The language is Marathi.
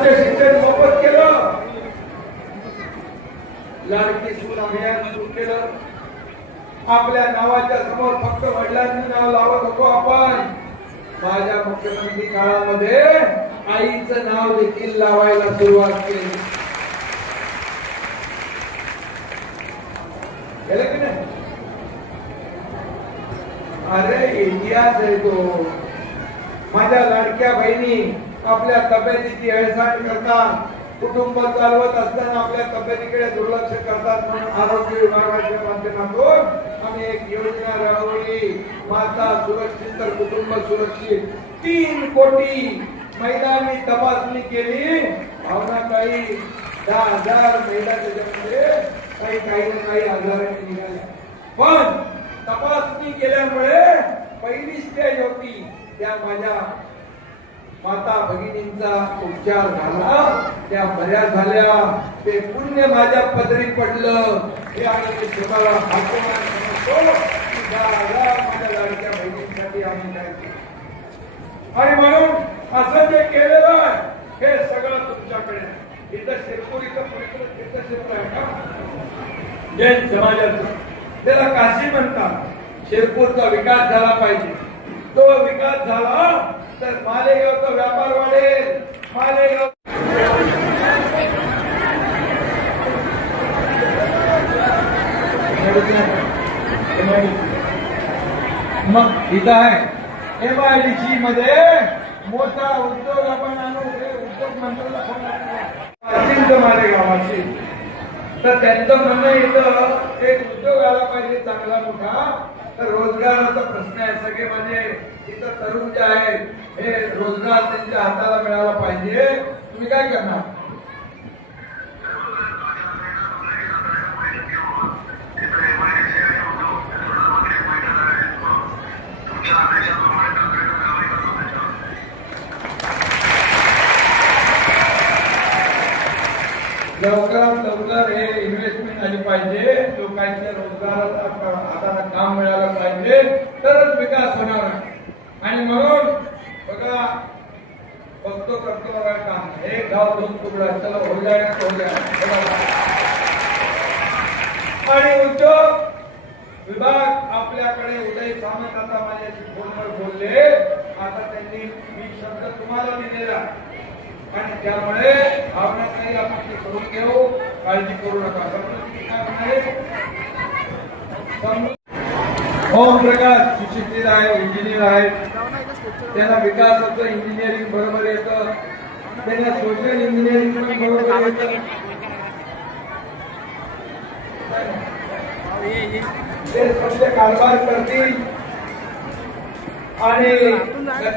उच्च शिक्षण मोफत केलं. लाडकी सून अभियान सुरू केलं. आपल्या नावाच्या समोर फक्त वडिलांनी नाव लावत होतो आपण. माझ्या मुख्यमंत्री काळामध्ये आईचं नाव देखील लावायला सुरुवात केली. केलं की नाही? अरे इतिहास आहे तो. माझ्या लाडक्या बहिणी आपल्या तब्येतीची हेळसांड करतात. कुटुंब चालवत असताना आपल्या तब्येतीकडे दुर्लक्ष करतात म्हणून आरोग्य विभागाच्या माध्यमातून आम्ही एक योजना राबवली. माता सुरक्षित तर कुटुंब सुरक्षित. तीन कोटी महिलांनी तपासणी केली. भावना काही दहा हजार महिला त्याच्यामध्ये काही काही ना काही आजाराने निघाल्या. पण तपासणी केल्यामुळे पहिली स्टेज होती त्या माझ्या माता भगिनींचा उपचार झाला. त्या बऱ्या झाल्या. ते पुण्य माझ्या पदरी पडलं. हे आम्ही मी तुम्हाला भाग्यवान समजतो की माझ्या लाडक्या बहिणींसाठी आम्ही काय आणि म्हणून असं जे केलेलं आहे हे सगळं तुमच्याकडे इथं शिरपुरीचं पवित्र तीर्थक्षेत्र आहे का? जैन समाजाचं. त्याला काशी म्हणतात. शिरपूरचा विकास झाला पाहिजे. तो विकास झाला तर मालेगावचा व्यापार वाढेल. मालेगाव मग इथं आहे. एमआयडीसी मध्ये मोठा उद्योग आपण आणू. उद्योग मंत्र्याला फोन वाशिंद तर त्यांचं म्हणणं इथं एक उद्योग आला पाहिजे चांगला मोठा. रोजगाराचा प्रश्न आहे. सगळे म्हणजे इथं तरुण जे आहेत हे रोजगार त्यांच्या हाताला मिळाला पाहिजे. तुम्ही काय करणार? लवकरात लवकर हे इन्व्हेस्टमेंट झाली पाहिजे. लोकांच्या रोजगाराचा हाताला काम मिळालं पाहिजे तरच विकास होणार आणि म्हणून बघा बघतो करतो बघा काम. हे गाव दोन तुकडा चला हो जाए तो हो जाए आणि उद्योग विभाग आपल्याकडे उदय सामंत आता माझ्याशी फोनवर बोलले. आता त्यांनी मी शब्द तुम्हाला दिलेला. आणि त्यामुळे भावना काही आपण ते करून घेऊ. काळजी करू नका. समजून काय म्हणाले? ओम प्रकाश सुशिक्षित आहे इंजिनियर आहे. त्यांना विकासाचं इंजिनिअरिंग बरोबर येतं. त्यांना सोशल इंजिनिअरिंग पण बरोबर येतं. ते सध्या कारभार करतील. आणि